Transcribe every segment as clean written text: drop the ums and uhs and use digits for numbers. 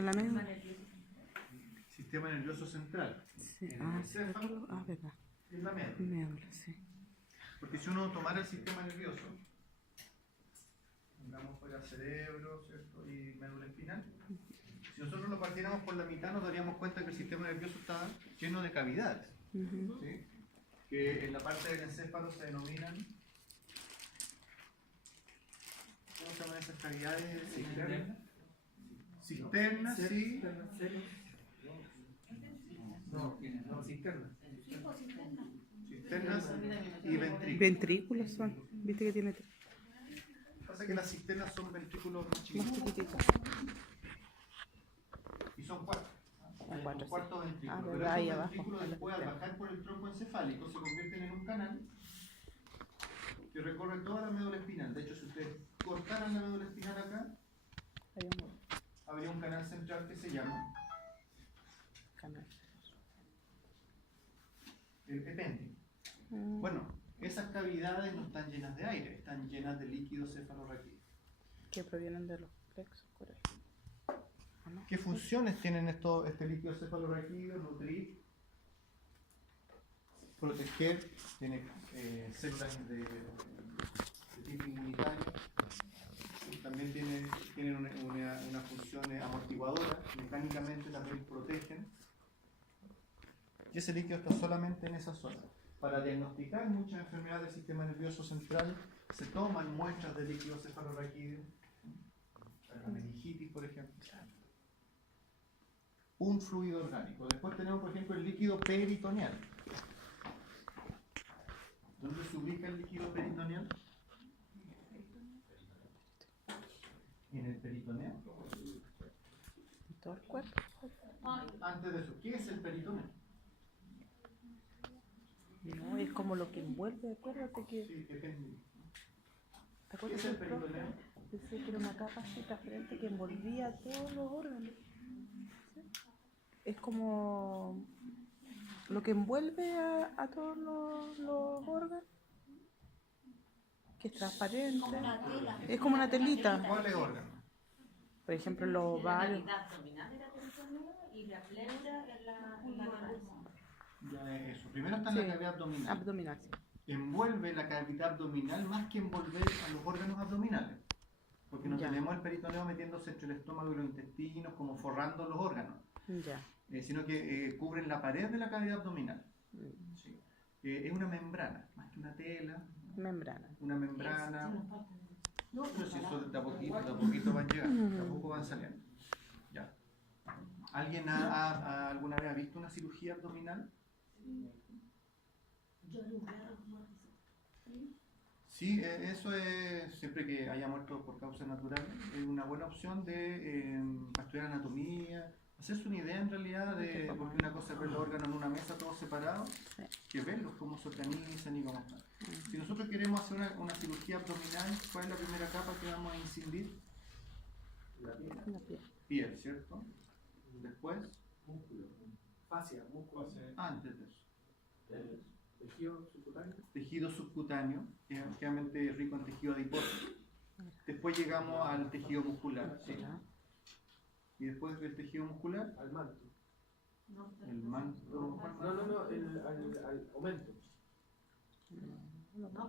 ¿En la médula? Sistema nervioso central. Sí. En el Ah, encéfalo, verdad. en la médula. Médula, sí. Porque si uno tomara el sistema nervioso, pongamos fuera cerebro, ¿cierto? Y médula espinal, si nosotros lo partiéramos por la mitad nos daríamos cuenta que el sistema nervioso está lleno de cavidades, ¿sí? Que en la parte del encéfalo se denominan, ¿cómo se llaman esas cavidades? Cisternas, sí. No, cisternas. Cisternas y ventrículos. Ventrículos son. ¿Viste que tiene Pasa que las cisternas son ventrículos más más chiquitos. chiquititos? Y son cuatro. Hay Cuatro, un sí. cuarto ventrículo. Ah, Pero verdad, ahí esos abajo. ventrículos después al bajar por el tronco encefálico se convierten en un canal que recorre toda la médula espinal. De hecho, si ustedes cortaran la médula espinal acá, Hay un habría un canal central que se llama canal. el epéndice. Bueno, esas cavidades no están llenas de aire, están llenas de líquido cefalorraquídeo. Que provienen de los plexos corales. Ah, no. ¿Qué funciones tienen este líquido cefalorraquídeo? Nutrir, proteger, tiene células de tipo inmunitario, también tienen una función amortiguadora, mecánicamente también protegen. Y ese líquido está solamente en esa zona. Para diagnosticar muchas enfermedades del sistema nervioso central se toman muestras de líquido cefalorraquídeo, para la meningitis, por ejemplo. Un fluido orgánico. Después tenemos, por ejemplo, el líquido peritoneal. ¿Dónde se ubica el líquido peritoneal? En el peritoneo. En todo el cuerpo. Antes de eso, ¿qué es el peritoneo? No, es como lo que envuelve, acuérdate que... Sí, depende. ¿Te ¿Qué acuerdas es el que el profe peritoneo? decía que era una capa así transparente que envolvía todos los órganos? ¿Sí? Es como lo que envuelve a todos los órganos, que es transparente. Es como una telita. ¿Cuáles órganos? Por ejemplo, los La ovarios. cavidad abdominal era peritoneo y la pleura es la cabeza. Ya es eso. Primero está Sí. la cavidad abdominal. Abdominal, sí. Envuelve la cavidad abdominal más que envolver a los órganos abdominales. Porque no Ya. tenemos el peritoneo metiéndose entre el estómago y los intestinos, como forrando los órganos, Ya. sino que cubren la pared de la cavidad abdominal. Sí. Es una membrana, más que una tela, Membrana. una membrana. No, pero si eso de a poquito van llegando, de a poco van saliendo. Ya. ¿Alguien alguna vez ha visto una cirugía abdominal? Sí, eso es, siempre que haya muerto por causas naturales, es una buena opción para estudiar anatomía, hacerse una idea en realidad de, porque una cosa es ver los órganos en una mesa todos separados, que verlos cómo se organizan y cómo están. Si nosotros queremos hacer una cirugía abdominal, ¿cuál es la primera capa que vamos a incidir? La piel. La piel. Piel, ¿cierto? Después, Músculo. Fascia, músculo. antes de eso, El tejido subcutáneo. tejido subcutáneo, que es generalmente rico en tejido adiposo. Después llegamos al tejido muscular, ¿sí? Y después del tejido muscular, Al manto. el manto. No, al aumento.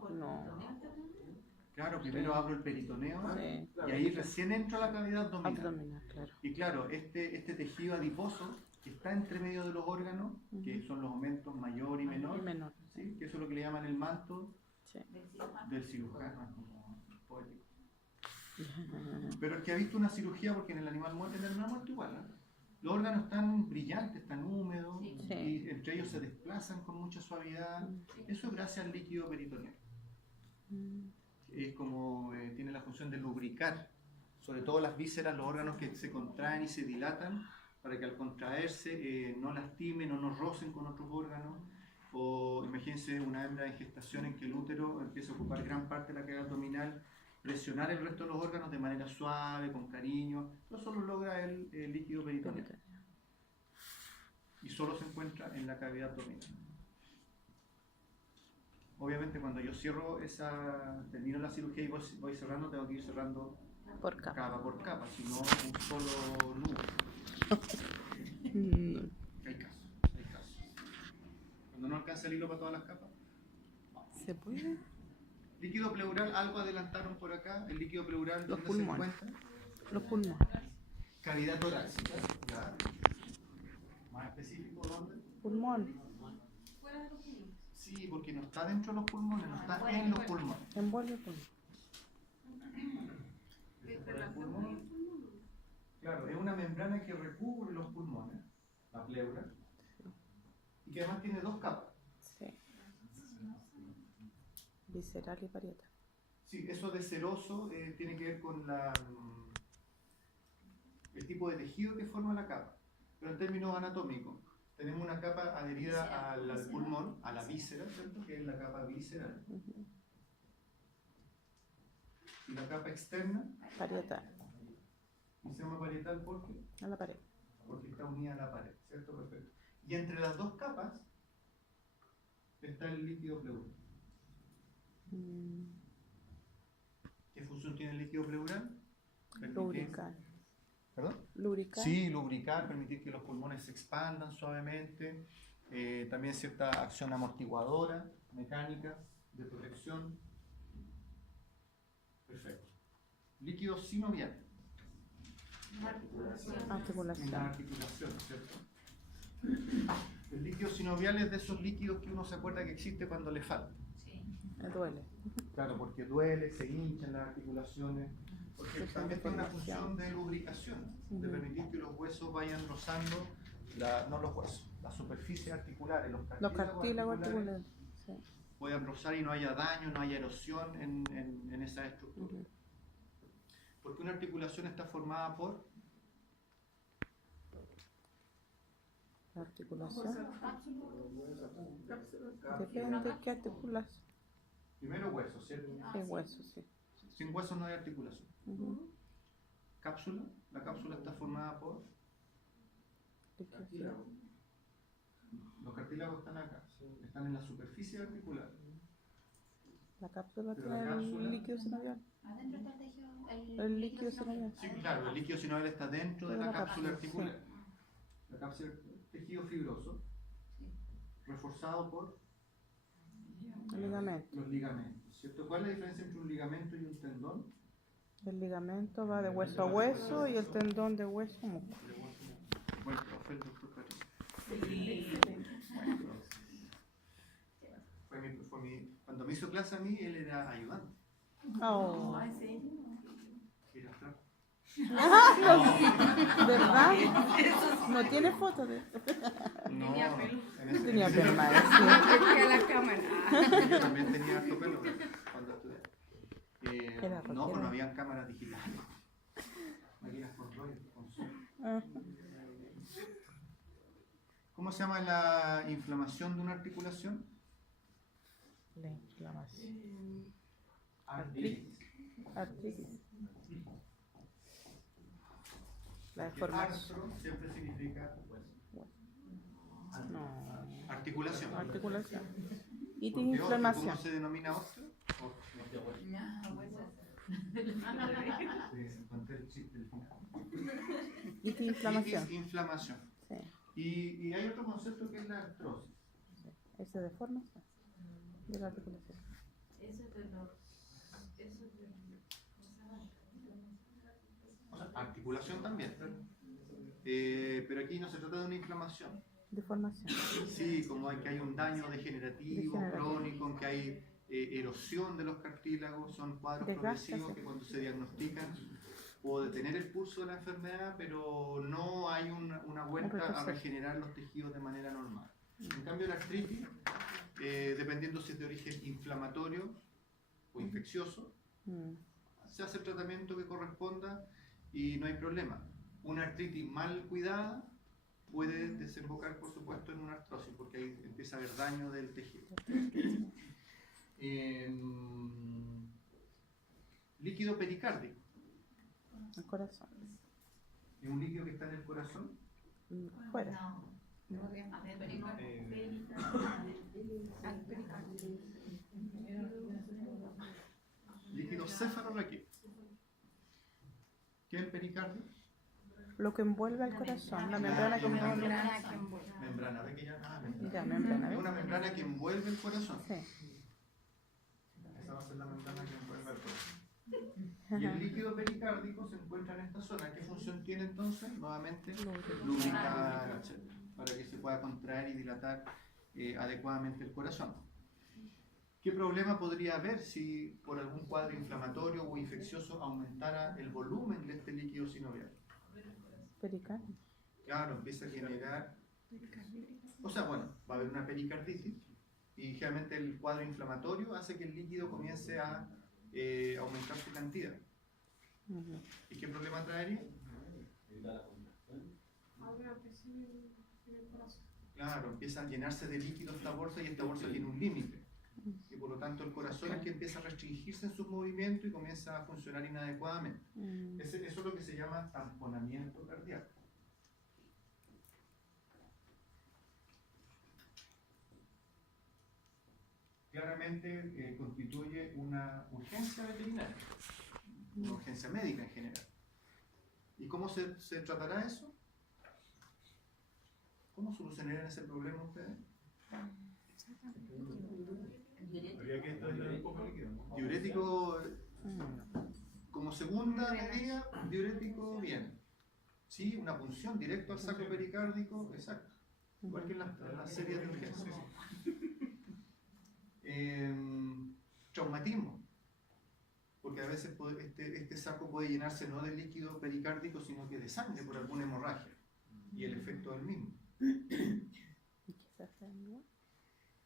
No. Claro, primero abro el peritoneo Sí. y ahí recién entro a la cavidad abdominal. Abdominal, claro. Y claro, este tejido adiposo está entre medio de los órganos, que son los aumentos mayor y menor, Y menor. ¿sí? Que eso es lo que le llaman el manto Sí. del cirujano, como poético. Pero el que ha visto una cirugía, porque en el animal muerto igual, ¿no? Los órganos están brillantes, están húmedos, Sí. y entre ellos se desplazan con mucha suavidad. Eso es gracias al líquido peritoneal. Es como tiene la función de lubricar, sobre todo las vísceras, los órganos que se contraen y se dilatan, para que al contraerse no lastimen o no rocen con otros órganos. O imagínense una hembra en gestación en que el útero empieza a ocupar gran parte de la cavidad abdominal, presionar el resto de los órganos de manera suave, con cariño. Eso lo logra el líquido peritoneal. Y solo se encuentra en la cavidad abdominal. Obviamente cuando yo termino la cirugía y voy cerrando, tengo que ir cerrando Por capa. capa por capa, si no un solo nudo. Hay casos, hay casos. Cuando no alcanza el hilo para todas las capas. ¿Se puede? Líquido pleural, algo adelantaron por acá. El líquido pleural, Los ¿dónde pulmones. se encuentra? Los pulmones. Cavidad torácica. Ya. Más específico, ¿dónde? Pulmón. Fuera de los pulmones. Sí, porque no está dentro de los pulmones, no está en los pulmones. Envuelve el pulmón. El pulmón, claro, es una membrana que recubre los pulmones, la pleura, y que además tiene dos capas. Sí. Visceral y parietal. Sí, eso de seroso tiene que ver con el tipo de tejido que forma la capa. Pero en términos anatómicos, tenemos una capa adherida al pulmón, a la víscera, ¿cierto? Que es la capa visceral. Y la capa externa, Parietal. y se llama parietal porque A la pared. está unida a la pared, ¿cierto? Perfecto. Y entre las dos capas está el líquido pleural. ¿Qué función tiene el líquido pleural? Lubricar. ¿Perdón? Lubricar. Sí, lubricar, permitir que los pulmones se expandan suavemente. También cierta acción amortiguadora, mecánica, de protección. Perfecto. Líquido sinovial. En la Articulación. articulación, ¿cierto? El líquido sinovial es de esos líquidos que uno se acuerda que existe cuando le falta. Me duele. Claro, porque duele, se hinchan las articulaciones, porque Función también de tiene una formación. función de lubricación, de permitir que los huesos vayan rozando, no los huesos, las superficies articulares, los Los cartílagos cartílagos articulares, articulares. Sí. puedan rozar y no haya daño, no haya erosión en esa estructura. Porque una articulación está formada por La articulación. Depende de qué articulación. primero huesos, ¿cierto? Qué hueso, sí. Sin huesos no hay articulación. Cápsula, la cápsula está formada por Articulación. los cartílagos están acá, están en la superficie articular. La cápsula Pero tiene la cápsula- el líquido sinovial. Adentro está el tejido. El líquido sinovial. Sí, claro, el líquido sinovial está dentro de la cápsula articular. La cápsula tejido fibroso, reforzado por El ligamento. los ligamentos, ¿cierto? ¿Cuál es la diferencia entre un ligamento y un tendón? El ligamento va de hueso a hueso y el tendón de hueso a músculo. Buen profe, el doctor Karim. Cuando me hizo clase a mí, él era ayudante. Oh. Era flaco. ¿Verdad? No tiene foto de No, tenía pelo más. Yo también tenía harto pelo cuando estudié. Era No, rockero. pues no habían cámaras digitales. Máquinas con rollo, con zoom. ¿Cómo se llama la inflamación de una articulación? La inflamación. Artritis. Artritis. La Porque deformación. artro siempre significa No. articulación. Articulación. Y Porque tiene osteo, inflamación. ¿cómo se denomina osteo? Encontré el chiste del final. Y tiene inflamación. Itis, inflamación. Sí. Y hay otro concepto que es la artrosis. Esa deformación de la articulación. Eso es de los. O sea, articulación también. Pero aquí no se trata de una inflamación. Deformación. Sí, como que hay un daño degenerativo, Degenerativo. crónico, en que hay erosión de los cartílagos, son cuadros Desgaste, progresivos sí. que cuando se diagnostican puedo detener el curso de la enfermedad, pero no hay una vuelta a retroceso. regenerar los tejidos de manera normal. En cambio, la artritis, dependiendo si es de origen inflamatorio o infeccioso, se hace el tratamiento que corresponda y no hay problema. Una artritis mal cuidada puede desembocar, por supuesto, en una artrosis, porque ahí empieza a haber daño del tejido. Líquido pericárdico. El corazón. ¿Es un líquido que está en el corazón? Fuera. Líquido cefalorraquídeo. ¿Qué es el pericardio? Lo que envuelve al corazón, la membrana que envuelve. Membrana, ¿ve que ya? Membrana. Ya, membrana, Es ¿ves? una membrana que envuelve el corazón. Sí. Esa va a ser la membrana que envuelve el corazón. Y el líquido pericárdico se encuentra en esta zona. ¿Qué función tiene entonces? Nuevamente, lubricar, etc. Para que se pueda contraer y dilatar adecuadamente el corazón. ¿Qué problema podría haber si por algún cuadro inflamatorio o infeccioso aumentara el volumen de este líquido sinovial? Pericardio. Claro, empieza a generar... O sea, bueno, va a haber una pericarditis y generalmente el cuadro inflamatorio hace que el líquido comience a aumentar su cantidad. ¿Y qué problema traería? Claro, empieza a llenarse de líquido esta bolsa y esta bolsa tiene un límite. Y por lo tanto el corazón es que empieza a restringirse en sus movimientos y comienza a funcionar inadecuadamente. Eso es lo que se llama tamponamiento cardíaco. Claramente constituye una urgencia veterinaria, una urgencia médica en general. ¿Y cómo se tratará eso? ¿Cómo solucionarían ese problema ustedes? Habría que estar un poco líquido, ¿no? Diurético, como segunda medida, diurético bien. Sí, una punción directo al saco pericárdico, exacto. Igual que en las series de urgencias. Traumatismo. Porque a veces este saco puede llenarse no de líquido pericárdico, sino que de sangre por alguna hemorragia. Y el efecto del mismo. ¿Y qué se hace?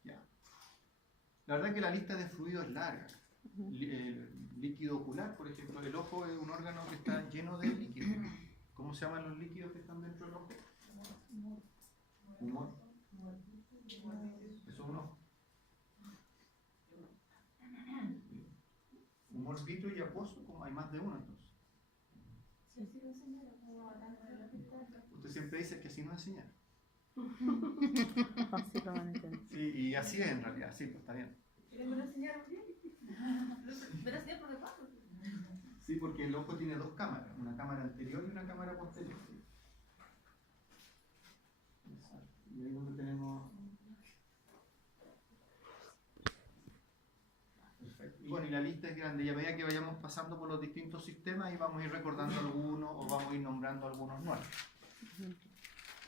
Ya. La verdad que la lista de fluidos es larga. Líquido ocular, por ejemplo, el ojo es un órgano que está lleno de líquido. ¿Cómo se llaman los líquidos que están dentro del ojo? Humor. Eso es un ojo. Humor vitro y acuoso, como hay más de uno entonces. Usted siempre dice que así no enseña. Así lo van a entender. Sí, y así es en realidad, sí, pues está bien. ¿Me lo enseñaron bien? ¿Me lo enseñaron por debajo? Sí, porque el ojo tiene dos cámaras, una cámara anterior y una cámara posterior. Exacto. Y ahí donde tenemos... Perfecto. Y bueno, y la lista es grande, y a medida que vayamos pasando por los distintos sistemas y vamos a ir recordando algunos o vamos a ir nombrando algunos nuevos.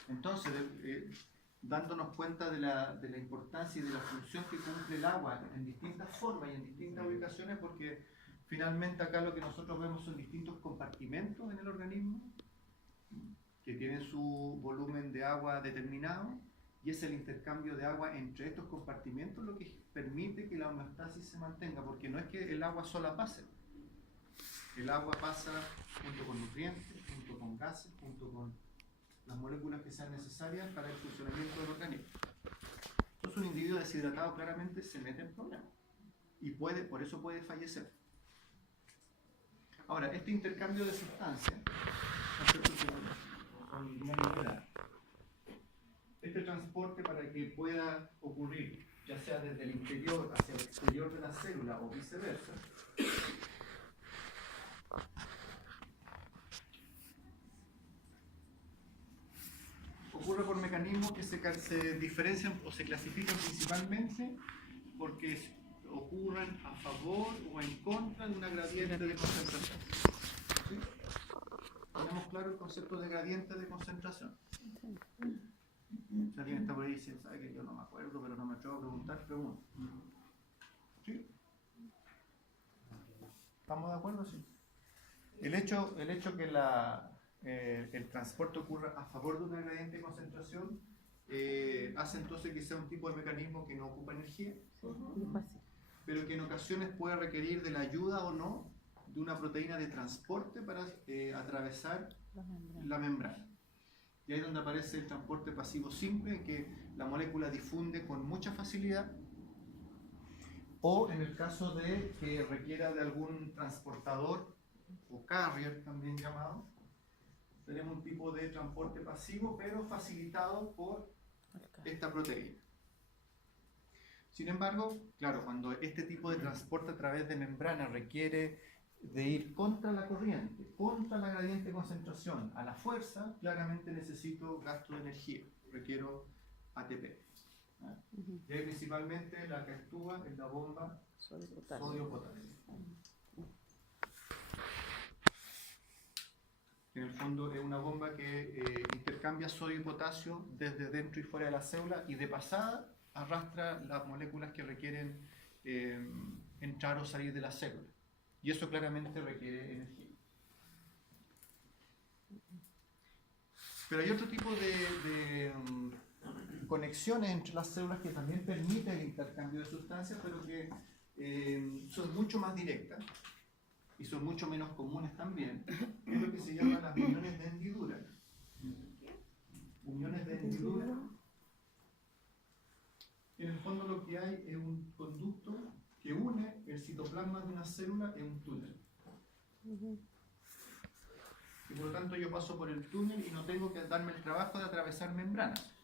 Entonces, dándonos cuenta de la importancia y de la función que cumple el agua en distintas formas y en distintas ubicaciones, porque finalmente acá lo que nosotros vemos son distintos compartimentos en el organismo que tienen su volumen de agua determinado, y es el intercambio de agua entre estos compartimentos lo que permite que la homeostasis se mantenga, porque no es que el agua sola pase. El agua pasa junto con nutrientes, junto con gases, junto con las moléculas que sean necesarias para el funcionamiento del organismo. Entonces un individuo deshidratado claramente se mete en problemas y por eso puede fallecer. Ahora, este intercambio de sustancias, este transporte para que pueda ocurrir, ya sea desde el interior hacia el exterior de la célula o viceversa, ocurre por mecanismos que se diferencian o se clasifican principalmente porque ocurren a favor o en contra de una gradiente de concentración. ¿Sí? ¿Tenemos claro el concepto de gradiente de concentración? Si alguien está por ahí y dice, sabe que yo no me acuerdo, pero no me atrevo a preguntar, pregunto. ¿Sí? ¿Estamos de acuerdo? Sí. El hecho que el transporte ocurra a favor de una gradiente de concentración hace entonces que sea un tipo de mecanismo que no ocupa energía, pero que en ocasiones puede requerir de la ayuda o no de una proteína de transporte para atravesar la membrana. Y ahí es donde aparece el transporte pasivo simple, en que la molécula difunde con mucha facilidad, o en el caso de que requiera de algún transportador o carrier también llamado, tenemos un tipo de transporte pasivo pero facilitado por esta proteína. Sin embargo, claro, cuando este tipo de transporte a través de membrana requiere de ir contra la corriente, contra la gradiente de concentración, a la fuerza, claramente necesito gasto de energía, requiero ATP. ¿Ah? Y ahí principalmente la que actúa es la bomba sodio-potasio. En el fondo es una bomba que intercambia sodio y potasio desde dentro y fuera de la célula y de pasada arrastra las moléculas que requieren entrar o salir de la célula. Y eso claramente requiere energía. Pero hay otro tipo de conexiones entre las células que también permiten el intercambio de sustancias, pero que son mucho más directas y son mucho menos comunes también, que es lo que se llama las uniones de hendidura. Uniones de hendidura. En el fondo lo que hay es un conducto que une el citoplasma de una célula en un túnel. Y por lo tanto yo paso por el túnel y no tengo que darme el trabajo de atravesar membranas.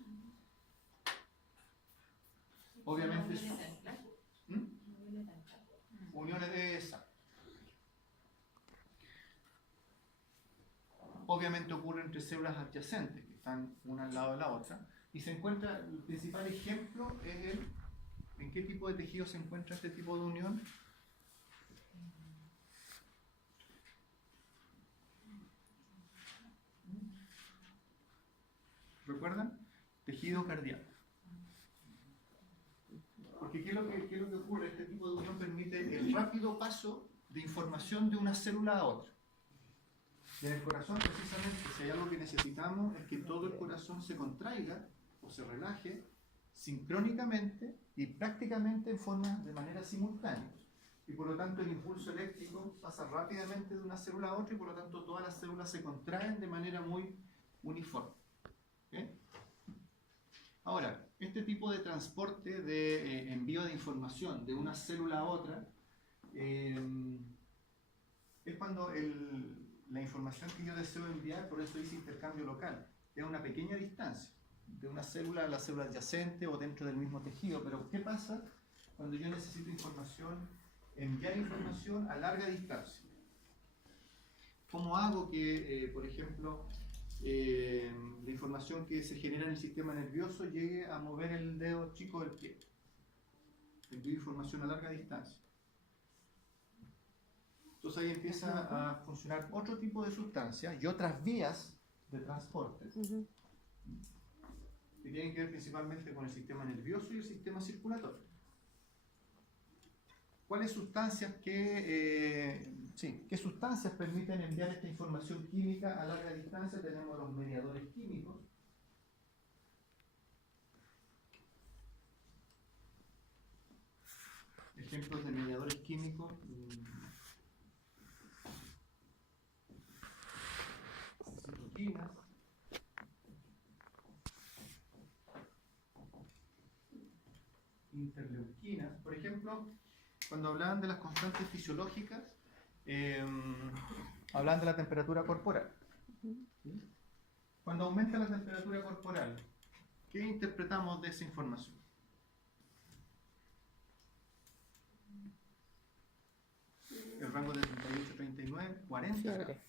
Obviamente uniones de esa. Obviamente ocurre entre células adyacentes que están una al lado de la otra y se encuentra, el principal ejemplo es en qué tipo de tejido se encuentra este tipo de unión. ¿Recuerdan? Tejido cardíaco. Porque ¿qué es lo que ocurre? Este tipo de unión permite el rápido paso de información de una célula a otra. Y en el corazón, precisamente, si hay algo que necesitamos es que todo el corazón se contraiga o se relaje sincrónicamente y prácticamente de manera simultánea. Y por lo tanto el impulso eléctrico pasa rápidamente de una célula a otra y por lo tanto todas las células se contraen de manera muy uniforme. ¿Okay? Ahora, este tipo de transporte de envío de información de una célula a otra es cuando la información que yo deseo enviar, por eso dice intercambio local, es a una pequeña distancia, de una célula a la célula adyacente o dentro del mismo tejido. Pero ¿qué pasa cuando yo necesito enviar información a larga distancia? ¿Cómo hago que, por ejemplo, la información que se genera en el sistema nervioso llegue a mover el dedo chico del pie? Envío información a larga distancia. Entonces ahí empieza a funcionar otro tipo de sustancias y otras vías de transporte que tienen que ver principalmente con el sistema nervioso y el sistema circulatorio. ¿Qué sustancias permiten enviar esta información química a larga distancia? Tenemos los mediadores químicos. Ejemplos de mediadores químicos. Citoquinas. Interleuquinas. Por ejemplo, cuando hablaban de las constantes fisiológicas, hablaban de la temperatura corporal. Cuando aumenta la temperatura corporal, ¿qué interpretamos de esa información? El rango de 38, 39, 40. Fiebre.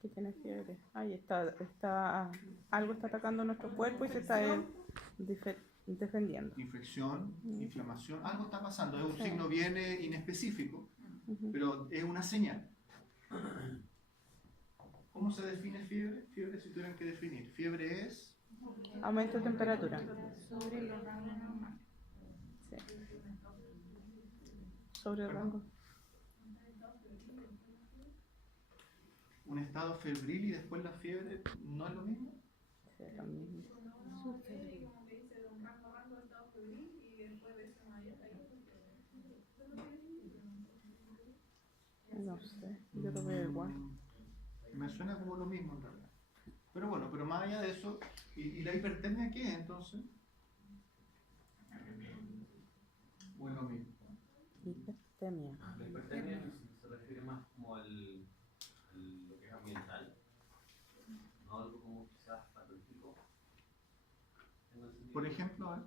Que tiene fiebre. Ahí está, algo está atacando nuestro cuerpo y se está defendiendo. Infección, inflamación, algo está pasando. Es un signo bien inespecífico, pero es una señal. ¿Cómo se define fiebre? Fiebre, si tuvieran que definir. Fiebre es aumento de temperatura. Sobre los rangos normales. Sí. Sobre el rango. un estado febril y después la fiebre, ¿no es lo mismo? Sí, es lo mismo. No sé, yo lo veo igual. Me suena como lo mismo en realidad. Pero bueno, pero más allá de eso, ¿y la hipertermia qué es entonces? ¿O es lo mismo? Hipertermia. La hipertermia se refiere más como lo que es ambiental, no algo como quizás patológico. Por ejemplo, no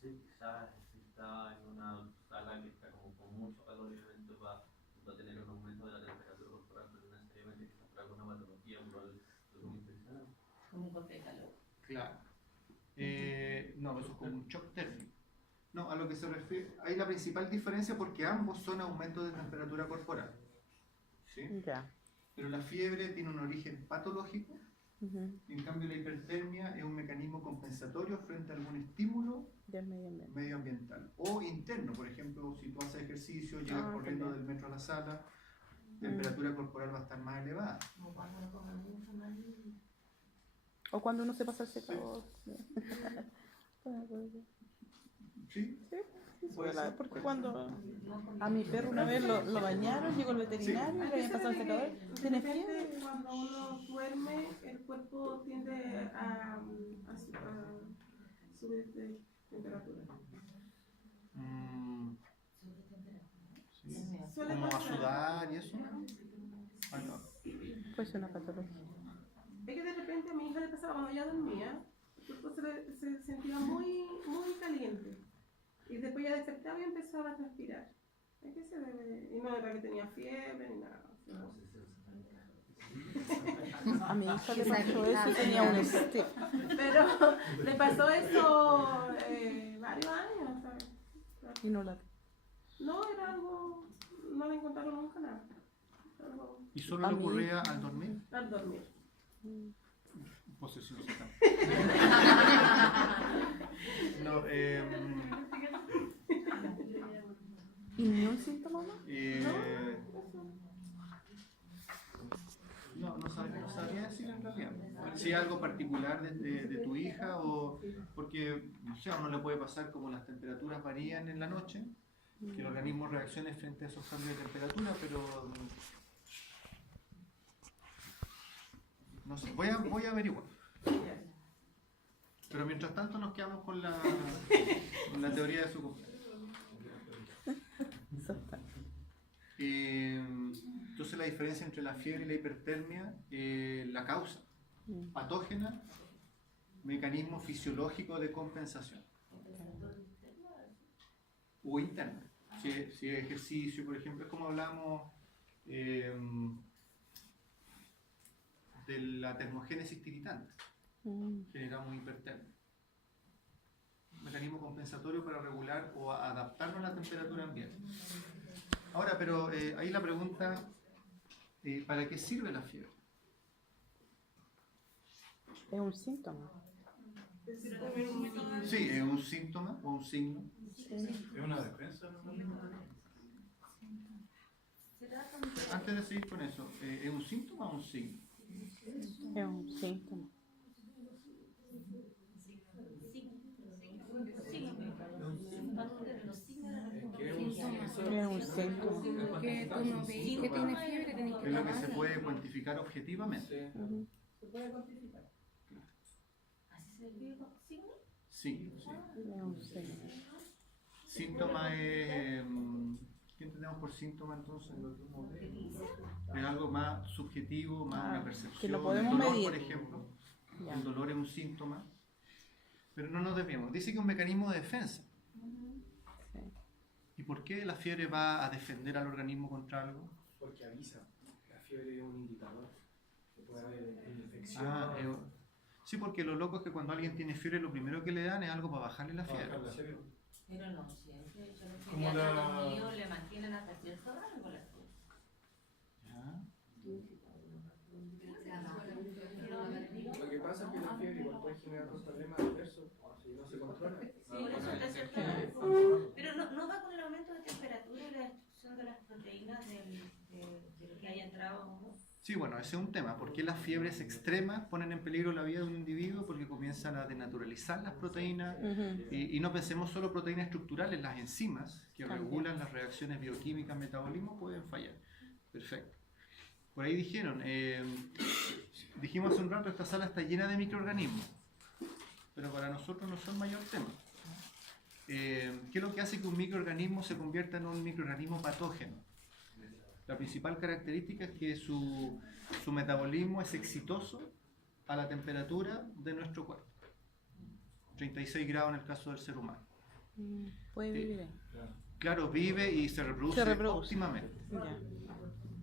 sé, quizás si está en una sala que está como con mucho calor y obviamente va va a tener un aumento de la temperatura corporal, pero no necesariamente que sea por alguna patología, por algo infeccionado. Como un golpe de calor. Claro. No, eso es como un shock térmico. No, a lo que se refiere, hay la principal diferencia porque ambos son aumentos de temperatura corporal. ¿Sí? Ya. Pero la fiebre tiene un origen patológico, Ujú. y en cambio la hipertermia es un mecanismo compensatorio frente a algún estímulo Del medio ambiente. medioambiental o interno. Por ejemplo, si tú haces ejercicio, llegas corriendo también. del metro a la sala, temperatura corporal va a estar más elevada. Como cuando uno come mucho más. O cuando uno se pasa el secador. ¿Sí? Sí, Puede ser, porque puede cuando a mi perro una vez lo bañaron, llegó el veterinario, le habían pasado el secador, tiene fiebre. Cuando uno duerme, el cuerpo tiende a subir de temperatura. Sí. Suele Como a pasar. sudar y eso. Ah, no. Pues una patología. Es que de repente a mi hija le pasaba cuando ella dormía, el cuerpo se sentía muy caliente. Y después ya despertaba y empezaba a transpirar. ¿A qué se debe? Y no era que tenía fiebre ni nada. A mi hija le pasó eso y tenía un estilo. Pero le pasó eso varios años, ¿sabes? Y no la. No, era algo, no le encontraron nunca nada. Algo ¿Y solo A le mí- ocurría al dormir? al dormir. Posesión total. No, ¿Y ni un síntoma más? no sabría decir en realidad. Si es algo particular de tu hija o porque, no sé, a uno le puede pasar como las temperaturas varían en la noche, que el organismo reaccione frente a esos cambios de temperatura, pero no sé, voy a averiguar. Pero mientras tanto nos quedamos con la teoría de su cumpleaños. Entonces la diferencia entre la fiebre y la hipertermia, la causa patógena, mecanismo fisiológico de compensación o interno. Si es ejercicio, por ejemplo, es como hablamos de la termogénesis tiritante, generamos hipertermia. Mecanismo compensatorio para regular o adaptarnos a la temperatura ambiente. Ahora, pero ahí la pregunta, ¿para qué sirve la fiebre? Es un síntoma. Sí, es un síntoma o un signo. ¿Es una defensa? Antes de seguir con eso, ¿es un síntoma o un signo? Es un síntoma. Es un síntoma. Que tú no veis que tiene fiebre, tenés que Es lo que se tomarla. puede cuantificar objetivamente. Ujú. ¿Se puede cuantificar? Sí, sí. Es un síntoma. Síntoma es... ¿Qué entendemos por síntoma entonces? Es algo más subjetivo, más una percepción. que lo podemos el dolor, medir. por ejemplo. Ya. El dolor es un síntoma. Pero no nos desviemos. Dice que es un mecanismo de defensa. Sí. ¿Y por qué la fiebre va a defender al organismo contra algo? Porque avisa. La fiebre es un indicador. Que puede haber infección. Sí, porque lo loco es que cuando alguien tiene fiebre lo primero que le dan es algo para bajarle la fiebre. Pero no siempre. Yo no sé Como que a la- los niños le mantienen hasta cierto rango la fiebre. ¿Ya? Lo que pasa es que la fiebre igual puede generar otros problemas adversos si no se controla. Por eso está cierto. Pero no va con el aumento de temperatura y la destrucción de las proteínas de lo que haya entrado. Sí, bueno, ese es un tema. ¿Por qué las fiebres extremas ponen en peligro la vida de un individuo? Porque comienzan a denaturalizar las proteínas. Ujú. Y no pensemos solo proteínas estructurales, las enzimas que También. regulan las reacciones bioquímicas, metabolismo, pueden fallar. Perfecto. Por ahí dijimos hace un rato, esta sala está llena de microorganismos, pero para nosotros no son mayor tema. ¿Qué es lo que hace que un microorganismo se convierta en un microorganismo patógeno? La principal característica es que su metabolismo es exitoso a la temperatura de nuestro cuerpo. 36 grados en el caso del ser humano. Puede vivir ahí. claro, vive y se reproduce, óptimamente. Ya.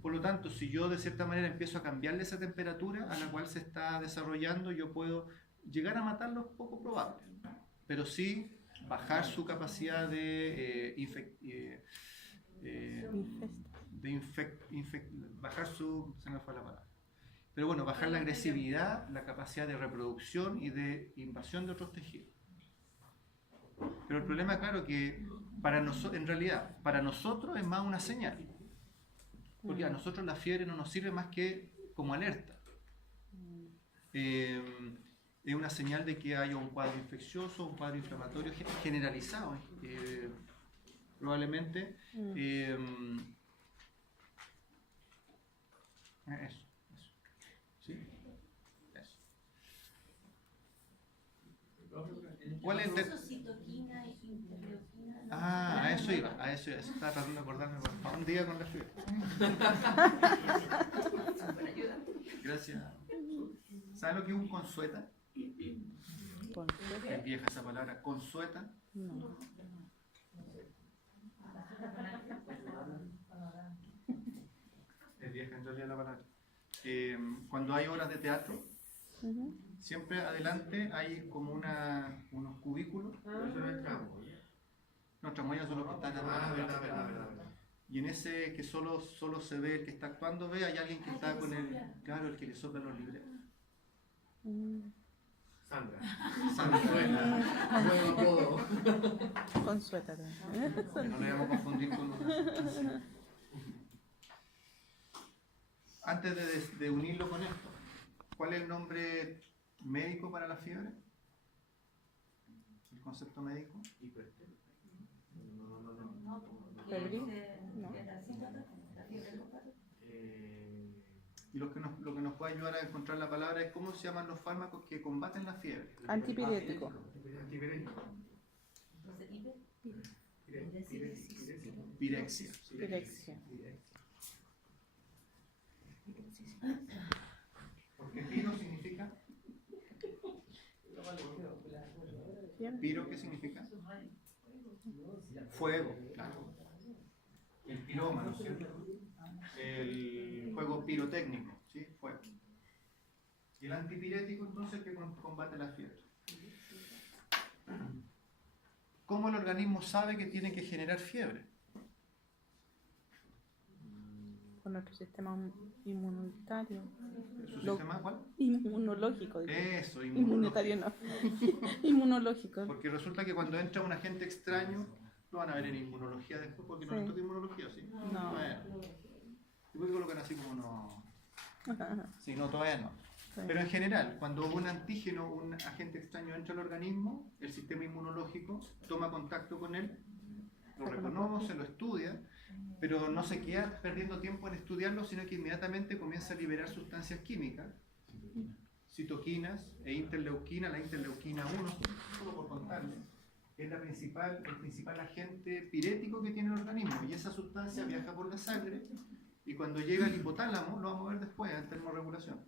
Por lo tanto, si yo de cierta manera empiezo a cambiarle esa temperatura a la cual se está desarrollando, yo puedo llegar a matarlo, es poco probable, pero sí bajar su capacidad de bajar su, se me fue la palabra, pero bueno, bajar la agresividad, la capacidad de reproducción y de invasión de otros tejidos. Pero el problema, claro, que en realidad para nosotros es más una señal, porque a nosotros la fiebre no nos sirve más que como alerta. Es una señal de que haya un cuadro infeccioso, un cuadro inflamatorio generalizado, probablemente. Eso. ¿Sí? Eso. ¿Cuál es el citoquina y interleuquina? a eso iba. Estaba tratando de acordarme por un día con la fiebre. Gracias. ¿Sabes lo que es un consueta? Es vieja esa palabra, consueta. No. Es vieja en realidad la palabra. Cuando hay obras de teatro, siempre adelante hay como unos cubículos. No, tramoyas son los que están atrás. Y en ese que solo se ve el que está actuando, hay alguien que está con el, claro, el que le sopla los libretos. Sandra. Nuevo apodo. Consueta también. Que no le vamos a confundir con los... Antes de unirlo con esto, ¿cuál es el nombre médico para la fiebre? ¿El concepto médico? ¿Febril? No. Y lo que nos puede ayudar a encontrar la palabra es cómo se llaman los fármacos que combaten la fiebre. Antipirético. Pirexia. Pirexia. Porque piro significa... ¿Piro qué significa? Fuego, claro. El pirómano, ¿cierto? El fuego pirotécnico, ¿sí? Fuego. Y el antipirético, entonces, que combate la fiebre. ¿Cómo el organismo sabe que tiene que generar fiebre? Con nuestro sistema inmunitario. ¿Su sistema cuál? Inmunológico. Eso, Inmunitario no. Inmunológico. Porque resulta que cuando entra un agente extraño, lo van a ver en inmunología después, porque no les toca inmunología, ¿sí? No. Bueno. ¿Y por qué colocan así como no? Sí, no, todavía no. Sí. Pero en general, cuando un antígeno, un agente extraño entra al organismo, el sistema inmunológico toma contacto con él, lo reconoce, lo estudia, pero no se queda perdiendo tiempo en estudiarlo, sino que inmediatamente comienza a liberar sustancias químicas, citoquinas e interleuquina, la interleuquina 1, solo por contarles, es el principal agente pirético que tiene el organismo, y esa sustancia viaja por la sangre, y cuando llega al hipotálamo, lo vamos a ver después, en termorregulación.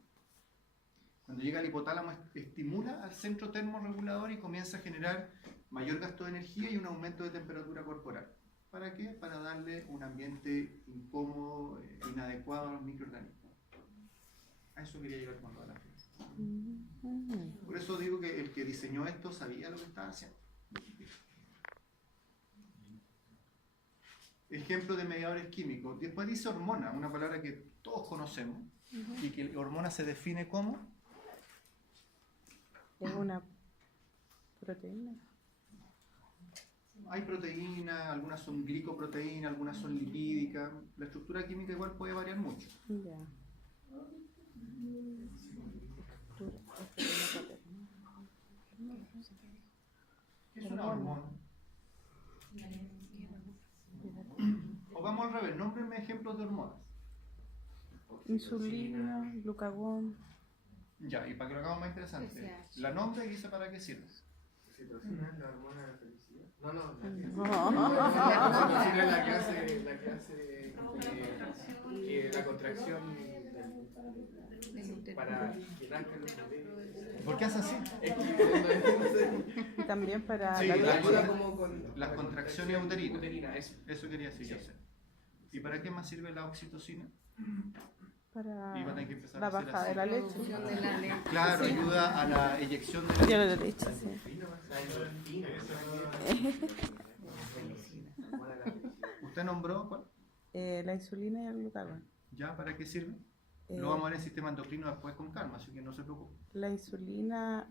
Cuando llega al hipotálamo, estimula al centro termorregulador y comienza a generar mayor gasto de energía y un aumento de temperatura corporal. ¿Para qué? Para darle un ambiente incómodo, inadecuado a los microorganismos. A eso quería llegar con toda la fiebre. Por eso digo que el que diseñó esto sabía lo que estaba haciendo. Ejemplo de mediadores químicos. Después dice hormona, una palabra que todos conocemos, y que hormona se define como... Es una proteína. Hay proteínas, algunas son glicoproteínas, algunas son lipídicas. La estructura química igual puede variar mucho. Ya. ¿Qué es una hormona? O vamos al revés, nómbrenme ejemplos de hormonas. Insulina, glucagón. Ya, y para que lo hagamos más interesante, la nombre y dice para qué sirve. ¿Oxitocina es la hormona de la felicidad? No, la oxitocina es la que hace la contracción del para que nazcan los bebés. ¿Por qué hace así? Es que Y también para Sí, la la leche. ayuda como con Las contracciones uterinas. eso. Eso quería decir, yo sé. ¿Y para qué más sirve la oxitocina? Para Y van a tener que empezar la a hacer bajada de así. la leche. Producción de la leche. Claro, Sí. ayuda a la eyección de la Ya leche. lo de leche, sí. La endorfina, ¿Usted nombró cuál? La insulina y el glucagón. ¿Ya? ¿Para qué sirve? Eh, Lo vamos a ver en el sistema endocrino después con calma, así que no se preocupe. La insulina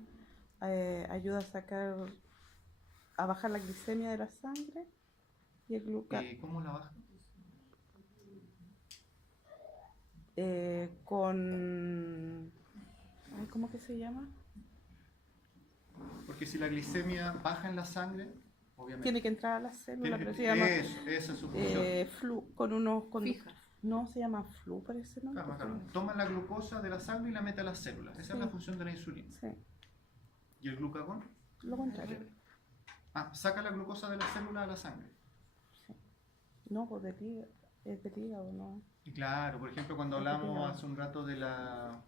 ayuda a bajar la glicemia de la sangre y el glucagón ¿Cómo la baja? con... ay, ¿cómo que se llama? Porque si la glicemia baja en la sangre, obviamente. Tiene que entrar a la célula, tiene- pero se llama esa es su función. flu, con unos... Fija. No, se llama flu, parece, ¿no? Calma, calma. Toma la glucosa de la sangre y la mete a las células. Esa es Sí. la función de la insulina. Sí, ¿Y el glucagón? lo contrario. Saca la glucosa de la célula a la sangre. No, pues es del hígado, ¿no? Y claro, por ejemplo, cuando hablamos hace un rato de la...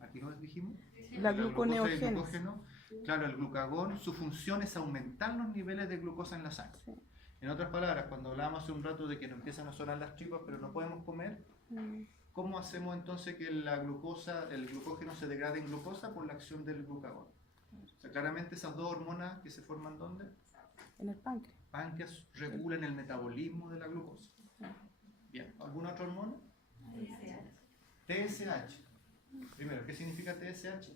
¿Aquí lo dijimos? La glucosa y el gluconeogénesis. glucógeno. Claro, el glucagón, su función es aumentar los niveles de glucosa en la sangre. Sí. En otras palabras, cuando hablábamos hace un rato de que nos empiezan a sonar las tripas, pero no podemos comer, Mm, ¿cómo hacemos entonces que la glucosa, el glucógeno se degrade en glucosa? Por la acción del glucagón. O sea, claramente esas dos hormonas que se forman ¿dónde? en el páncreas. Páncreas regulan el metabolismo de la glucosa. Bien, ¿alguna otra hormona? TSH. Primero, ¿qué significa TSH?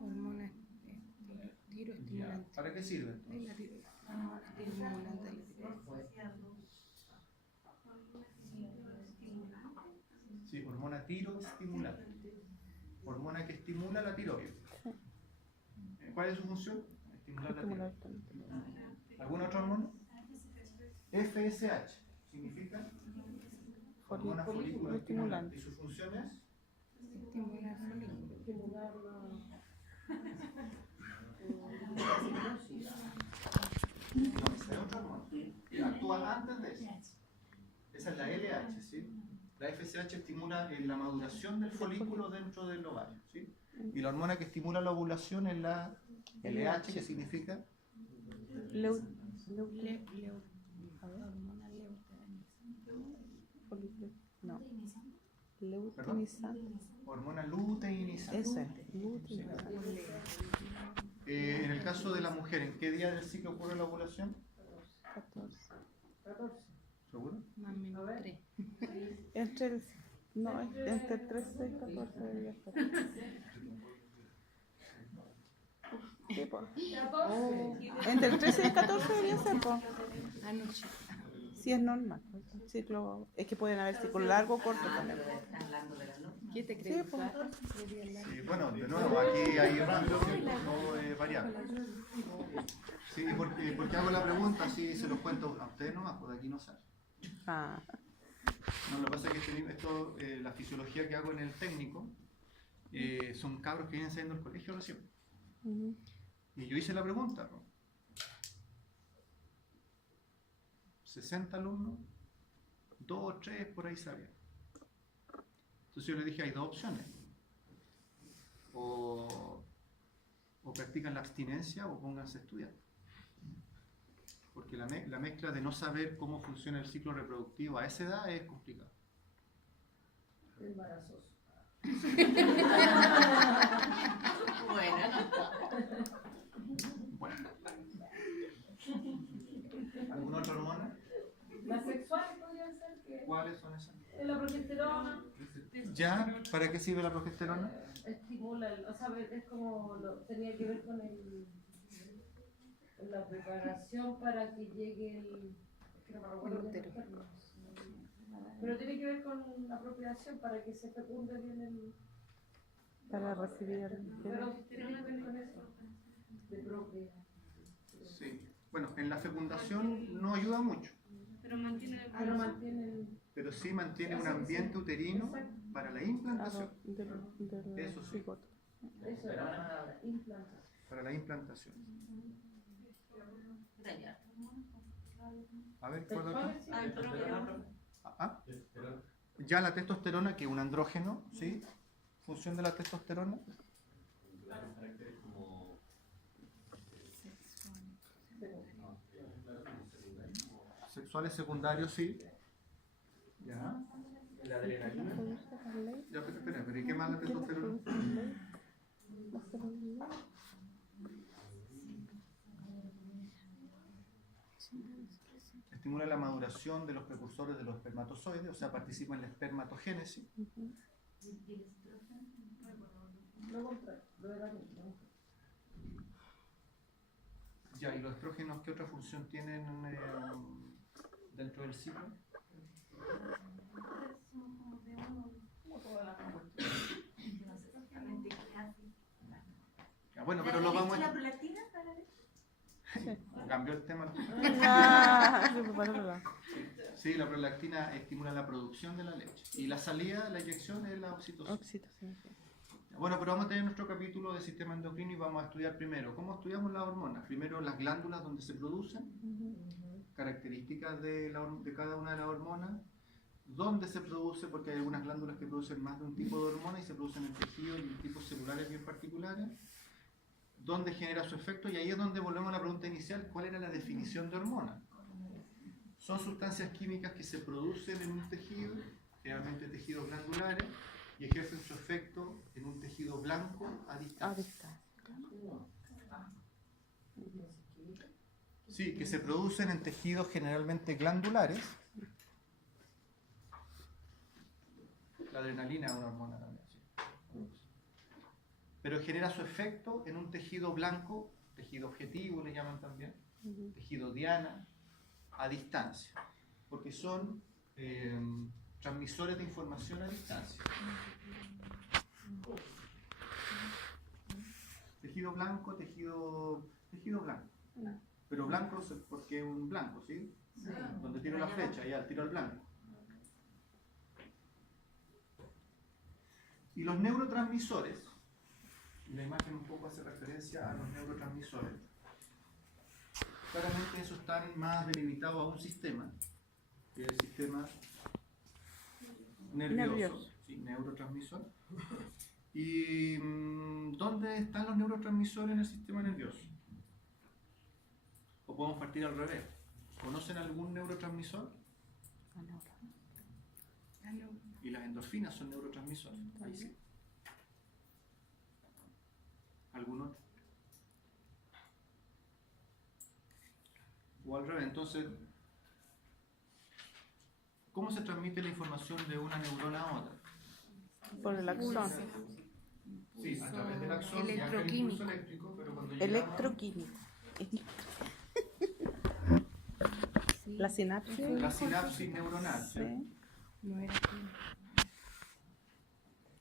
Hormona tiro estimulante. ¿Para qué sirve? Es la hormona estimulante de la tiroides. Sí, hormona tiroestimulante. Hormona que estimula la tiroides. ¿Cuál es su función? Estimular la Estimular tiroides. también. ¿Alguna otra hormona? FSH. ¿Significa? Hormona folículo estimulante. ¿Y su función es? Estimular folículo. No, esa es otra hormona. Actúa antes de eso. Esa es la LH, ¿sí? La FSH estimula la maduración del folículo dentro del ovario, ¿sí? Y la hormona que estimula la ovulación es la LH, que significa Leu- Hormona folículo- no. Luteinizante. hormona luteinizante. Eso es, luteinizante. En el caso de la mujer, ¿en qué día del ciclo ocurre la ovulación? 14. ¿Seguro? más o menos 3. Entre el, no, entre el 13 y 14 debería estar. Sí, po. Entre el 13 y el 14 debería ser, po. Anoche. Sí, es normal. Ciclo, es que pueden haber ciclos largos o cortos también. ¿Qué te Sí, crees? po. Sí, bueno, de nuevo, aquí hay rango, todo es variable. Sí, porque hago la pregunta, así se los cuento a ustedes nomás, pues de aquí no sale. Ah, No, lo que pasa es que esto, la fisiología que hago en el técnico, son cabros que vienen saliendo del colegio recién. ujú. Y yo hice la pregunta, ¿no? 60 alumnos, 2 o 3 por ahí sabían. Entonces yo les dije, hay dos opciones. O practican la abstinencia o pónganse a estudiar. Porque la mezcla de no saber cómo funciona el ciclo reproductivo a esa edad es complicado. Embarazoso. Bueno. ¿Alguna otra hormona? Las sexuales podrían ser que ¿Cuáles son esas? la progesterona ¿Ya? ¿Para qué sirve la progesterona? estimula, o sea, es como tenía que ver con la preparación para que llegue el, es que no me recuerdo bien los términos. Pero tiene que ver con la procreación para que se fecunde bien el, Para recibir el... pero tiene que ver con eso, de procrear. Sí. Bueno, en la fecundación no ayuda mucho, Pero mantiene el Pero mantiene el, pero sí mantiene un ambiente uterino para la implantación. del Eso sí. cigoto. eso era la palabra, implantación. Para la implantación. A ver, ¿cuál otro? Sexuales, sí. ¿Ah? Ya la testosterona, que es un andrógeno, ¿sí? Función de la testosterona. Claro, caracteres como. Sexuales secundarios, sí. Ya. La adrenalina. Ya, pero ¿y qué más la testosterona? Estimula la maduración de los precursores de los espermatozoides, o sea, participa en la espermatogénesis. Ya, ¿y los estrógenos qué otra función tienen dentro del ciclo? Ya, bueno, pero lo vamos ¿La a... prolactina para la leche? Cambió el tema. Ah, se fue para otro lado. Sí, la prolactina estimula la producción de la leche. Y la salida, la inyección es la oxitocina. Oxitocina. Bueno, pero vamos a tener nuestro capítulo de sistema endocrino y vamos a estudiar primero cómo estudiamos las hormonas. Primero las glándulas donde se producen, características de cada una de las hormonas, dónde se produce, porque hay algunas glándulas que producen más de un tipo de hormona y se producen en tejidos y en tipos celulares bien particulares, dónde genera su efecto, y ahí es donde volvemos a la pregunta inicial: ¿cuál era la definición de hormona? Son sustancias químicas que se producen en un tejido, generalmente tejidos glandulares, y ejercen su efecto en un tejido blanco a distancia. Sí, que se producen en tejidos generalmente glandulares. La adrenalina es una hormona también, sí. Pero genera su efecto en un tejido blanco, tejido objetivo le llaman también, tejido diana, a distancia, porque son transmisores de información a distancia. Tejido blanco, tejido blanco. Pero blanco porque es un blanco, ¿sí? Donde tiro la flecha, ya, tiro al blanco. Y los neurotransmisores, y la imagen un poco hace referencia a los neurotransmisores. Claramente esos están más delimitados a un sistema, que es el sistema nervioso. ¿Sí? Neurotransmisor. ¿Y dónde están los neurotransmisores en el sistema nervioso? O podemos partir al revés. ¿Conocen algún neurotransmisor? Y las endorfinas son neurotransmisores. Ahí sí. ¿Algún otro? O al revés. Entonces, ¿cómo se transmite la información de una neurona a otra? Por el axón. Sí, a través del axón viaja el impulso eléctrico, pero cuando Electroquímico. La sinapsis. la sinapsis neuronal. ¿Sí? No era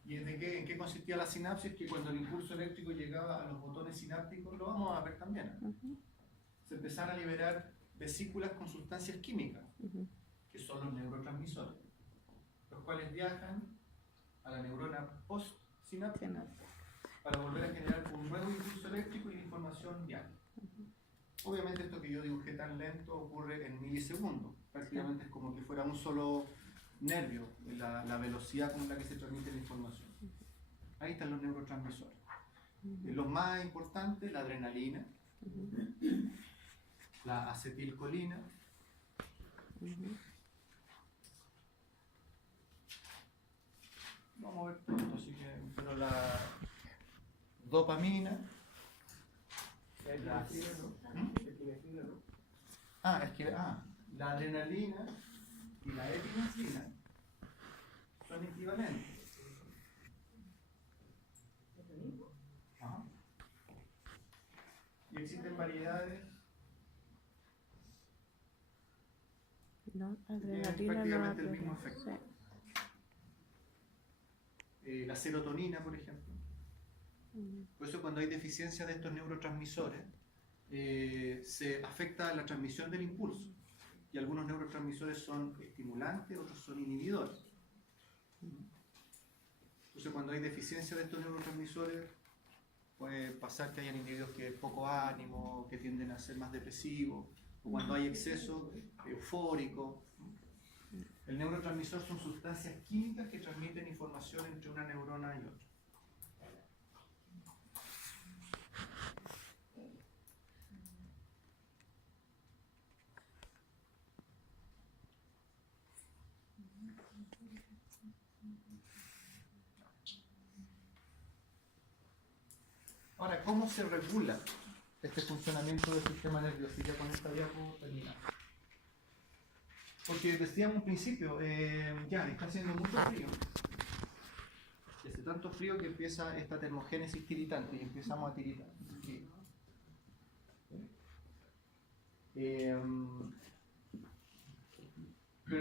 ¿Y en qué consistía la sinapsis? Que cuando el impulso eléctrico llegaba a los botones sinápticos, lo vamos a ver también. Se empezaron a liberar vesículas con sustancias químicas, que son los neurotransmisores, los cuales viajan a la neurona postsináptica para volver a generar un nuevo impulso eléctrico y la información viaja. Obviamente esto que yo dibujé tan lento ocurre en milisegundos, prácticamente es como que fuera un solo nervio, la velocidad con la que se transmite la información. Ahí están los neurotransmisores. Los más importantes, la adrenalina, la acetilcolina, vamos a ver pronto, así que, pero la dopamina, la la adrenalina y la epinefrina son equivalentes. Ajá. Y existen variedades No, que tienen adrenalina prácticamente el no. mismo efecto. La serotonina, por ejemplo. Por eso cuando hay deficiencia de estos neurotransmisores, se afecta la transmisión del impulso. Y algunos neurotransmisores son estimulantes, otros son inhibidores. Entonces cuando hay deficiencia de estos neurotransmisores, puede pasar que hayan individuos que poco ánimo, que tienden a ser más depresivos, o cuando hay exceso, eufórico. El neurotransmisor son sustancias químicas que transmiten información entre una neurona y otra. Ahora, ¿cómo se regula este funcionamiento del sistema nervioso? Y ya con esta diapo terminamos. Porque decíamos al principio, ya está haciendo mucho frío. Hace tanto frío que empieza esta termogénesis tiritante y empezamos a tiritar. Sí. Pero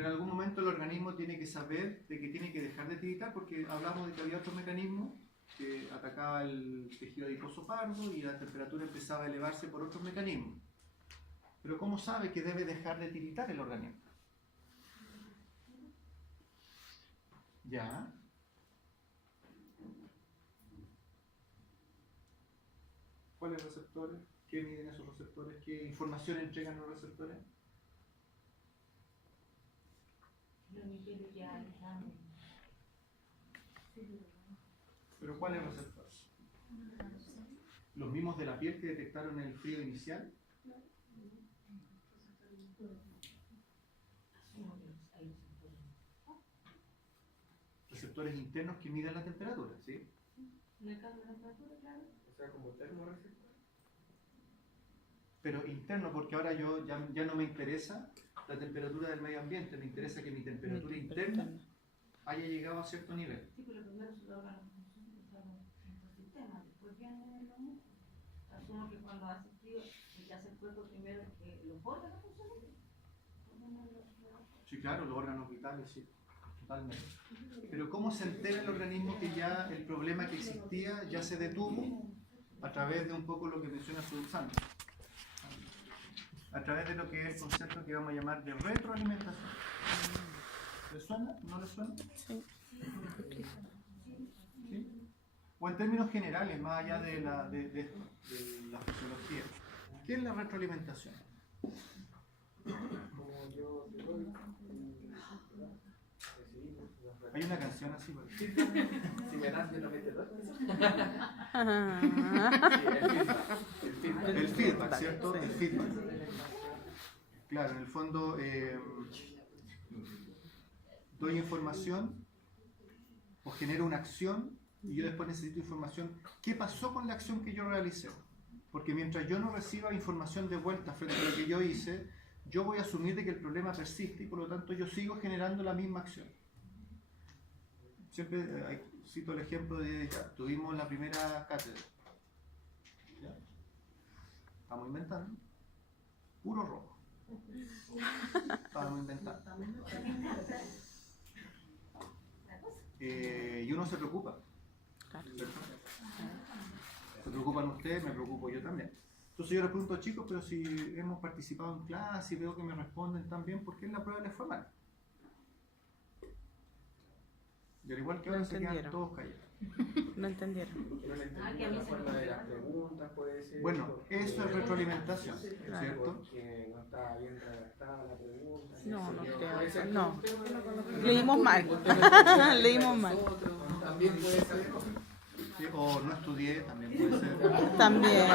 en algún momento el organismo tiene que saber de que tiene que dejar de tiritar, porque hablamos de que había otros mecanismos que atacaba el tejido adiposo pardo y la temperatura empezaba a elevarse por otros mecanismos. Pero ¿cómo sabe que debe dejar de tiritar el organismo? ¿Ya? ¿Cuáles receptores? ¿Qué miden esos receptores? ¿Qué información entregan los receptores? ¿Pero cuáles receptores? ¿Los mismos de la piel que detectaron el frío inicial? Receptores internos que miden la temperatura, ¿sí? O sea, como termorreceptor. Pero interno, porque ahora yo ya no me interesa la temperatura del medio ambiente, me interesa que mi temperatura interna haya llegado a cierto nivel. Sí, pero primero se lo órganos están en nuestro sistema, después vienen los músculos. Asumo que cuando hace frío, se hace el cuerpo primero que los órganos funcionen. Sí, claro, los órganos vitales, sí, totalmente. Pero ¿cómo se entera el organismo que ya el problema que existía ya se detuvo? A través de un poco lo que menciona Susana. A través de lo que es el concepto que vamos a llamar de retroalimentación. ¿Le suena? ¿No le suena? Sí. ¿Sí? O en términos generales, más allá de la fisiología. ¿Qué es la retroalimentación? Como yo te doy, Hay una canción así, por si me das, yo también te doy. el feedback, ¿cierto? El feedback. Claro, en el fondo doy información o genero una acción y yo después necesito información. ¿Qué pasó con la acción que yo realicé? Porque mientras yo no reciba información de vuelta frente a lo que yo hice, yo voy a asumir de que el problema persiste y por lo tanto yo sigo generando la misma acción. Siempre cito el ejemplo de, ya, tuvimos la primera cátedra. ¿Ya? Estamos inventando. Puro rojo. Estábamos inventando. Y uno se preocupa. ¿Cierto? Se preocupan ustedes, me preocupo yo también. Entonces yo les pregunto, chicos, pero si hemos participado en clase y veo que me responden tan bien, ¿por qué en la prueba les fue mal? Y al igual que ahora se quedan todos callados. No entendieron. No le entendí la forma de las preguntas, puede ser. Bueno, eso es retroalimentación, ¿cierto? Porque no estaba bien redactada la pregunta. No, no creo. Puede ser No. que usted no conoce. Leímos mal. Leímos mal. También puede ser. Sí, o no estudié, también puede ser. También.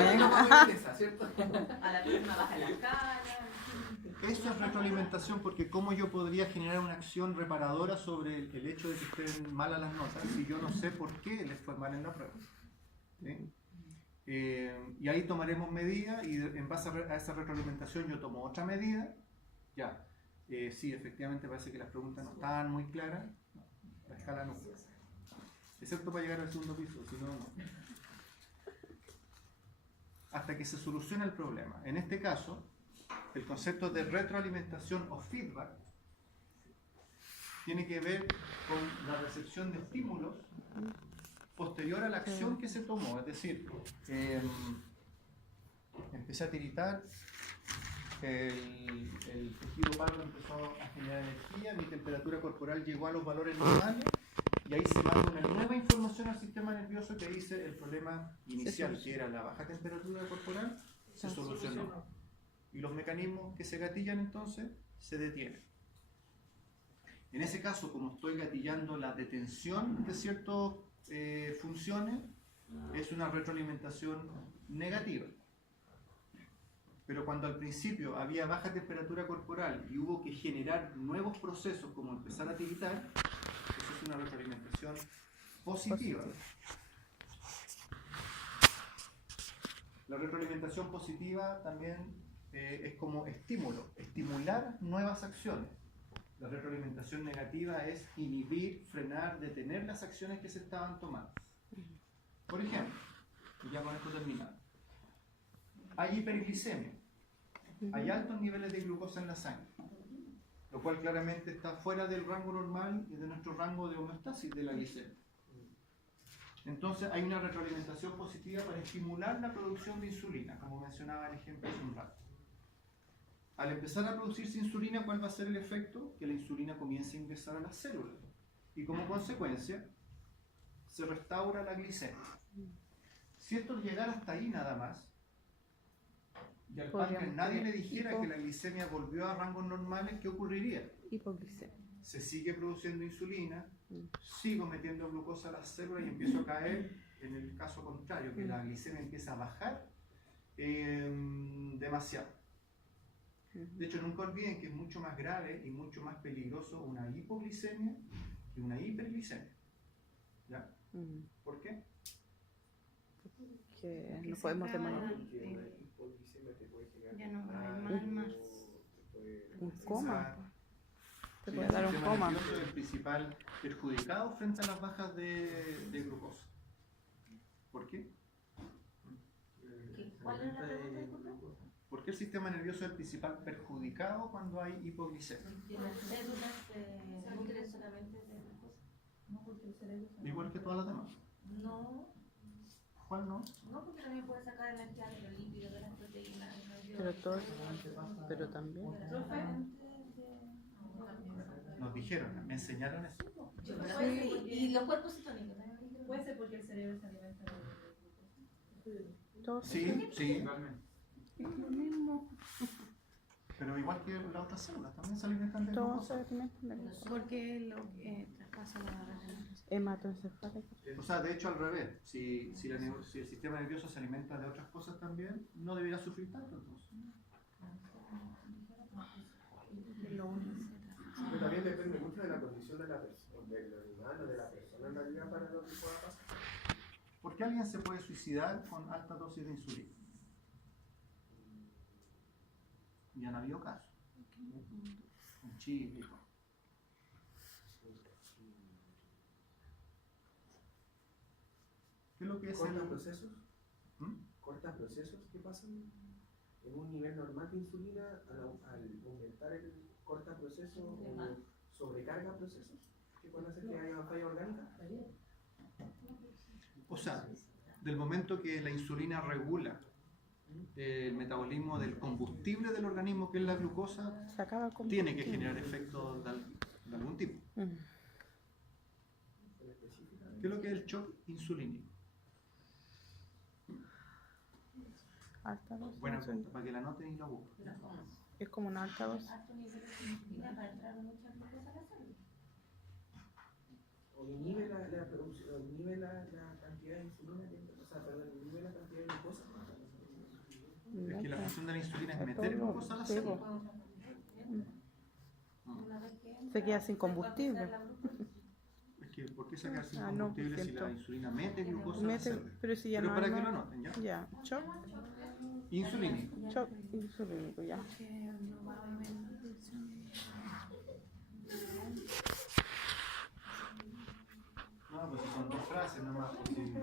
¿Cierto? A la próxima baja la cara. Eso es retroalimentación porque ¿cómo yo podría generar una acción reparadora sobre el hecho de que estén malas las notas si yo no sé por qué les fue mal en la prueba? ¿Sí? Y ahí tomaremos medidas y en base a esa retroalimentación yo tomo otra medida. Ya, sí, efectivamente parece que las preguntas no estaban muy claras. No, la escala no fue. Excepto para llegar al segundo piso, si no, no. Hasta que se solucione el problema. En este caso, el concepto de retroalimentación o feedback tiene que ver con la recepción de estímulos posterior a la acción que se tomó. Es decir, empecé a tiritar, el tejido pardo empezó a generar energía, mi temperatura corporal llegó a los valores normales y ahí se manda una nueva información al sistema nervioso que dice el problema inicial, que era la baja temperatura corporal, se solucionó. Y los mecanismos que se gatillan entonces se detienen. En ese caso, como estoy gatillando la detención de ciertas funciones, es una retroalimentación negativa. Pero cuando al principio había baja temperatura corporal y hubo que generar nuevos procesos como empezar a tiritar, eso es una retroalimentación positiva. La retroalimentación positiva también es como estímulo, estimular nuevas acciones. La retroalimentación negativa es inhibir, frenar, detener las acciones que se estaban tomando. Por ejemplo, y ya con esto terminado, hay hiperglicemia, hay altos niveles de glucosa en la sangre, lo cual claramente está fuera del rango normal y de nuestro rango de homeostasis de la glicemia. Entonces hay una retroalimentación positiva para estimular la producción de insulina, como mencionaba el ejemplo hace un rato. Al empezar a producirse insulina, ¿cuál va a ser el efecto? Que la insulina comience a ingresar a las células y como consecuencia se restaura la glicemia. Si esto llegara hasta ahí nada más, y al páncreas nadie le dijera que la glicemia volvió a rangos normales, ¿qué ocurriría? Hipoglicemia. Se sigue produciendo insulina, sigo metiendo glucosa a las células y empiezo a caer en el caso contrario, que la glicemia empieza a bajar demasiado. De hecho, nunca olviden que es mucho más grave y mucho más peligroso una hipoglicemia que una hiperglicemia. ¿Ya? ¿Por qué? Que no podemos demorar. Ya no va a haber mal más. Un coma. Te Sí, puede el dar un sistema coma. nervioso es el principal perjudicado frente a las bajas de glucosa. ¿Por qué? ¿Cuál es la pregunta, disculpa? ¿Por qué el sistema nervioso es el principal perjudicado cuando hay hipoglicemia? Porque las células se nutren solamente de glucosa. No, porque el cerebro se Igual que todas las demás. No, ¿Cuál no? no, porque también puede sacar energía de los lípidos, de las proteínas. Pero también. Nos dijeron, me enseñaron eso. Sí, y los cuerpos cetónicos también me dijeron. Puede ser porque el cerebro se alimenta de glucosa. Todos Sí, sí, lo mismo. pero igual que las otras células, también se alimentan de Todos se glucosa. alimentan de glucosa. Porque lo traspasa la barrera. Hematoencefálico. O sea, de hecho al revés, si el sistema nervioso se alimenta de otras cosas también, no debería sufrir tanto entonces. Pero también depende mucho de la condición de la persona, del animal o de la persona en realidad para lo que pueda pasar. ¿Por qué alguien se puede suicidar con alta dosis de insulina? Ya no ha habido casos. En Chile y todo. ¿Qué es lo que es ¿Cortan procesos? ¿Mm? ¿Cortan procesos que pasan en un nivel normal de insulina al aumentar el corta proceso o sobrecarga procesos? ¿Qué puede hacer que haya una falla orgánica? O sea, del momento que la insulina regula el metabolismo del combustible del organismo, que es la glucosa, Se acaba con. tiene que generar efectos de algún tipo. ¿Qué es lo que es el shock insulínico? Alta dosis. Buena pregunta, para que la noten y la busquen. Es como una alta dosis. Alto nivel de insulina para entrar mucha glucosa a la célula. O inhibe la producción, o inhibe la cantidad de insulina, o sea, perdón, inhibe la cantidad de glucosa. Es que la función de la insulina es meter glucosa a la Sí, célula. Una vez que Se queda sin combustible. Es que, ¿por qué sacar sin Ah, no, combustible si siento. la insulina mete glucosa a la Mete, célula? pero si ya Pero no para hay que lo más. anoten, ¿ya? Ya, shock Insulínico. insulínico, ya. Que no va a haber producción. No, pues son dos frases nomás. Pues, sí.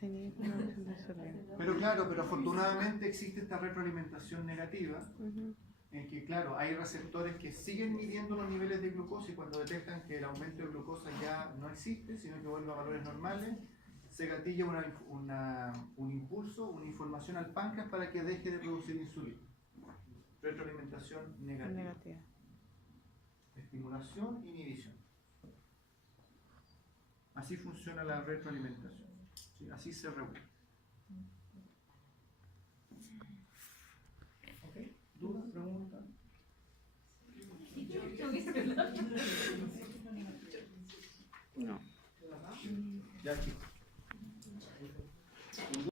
Sí, producción de insulina. Pero claro, pero afortunadamente existe esta retroalimentación negativa, en que claro, hay receptores que siguen midiendo los niveles de glucosa y cuando detectan que el aumento de glucosa ya no existe, sino que vuelve a valores normales, se gatilla un impulso, una información al páncreas para que deje de producir insulina. Retroalimentación negativa. Negativa. Estimulación, inhibición. Así funciona la retroalimentación. ¿Sí? Así se regula. ¿Ok? ¿Dudas? ¿Preguntas?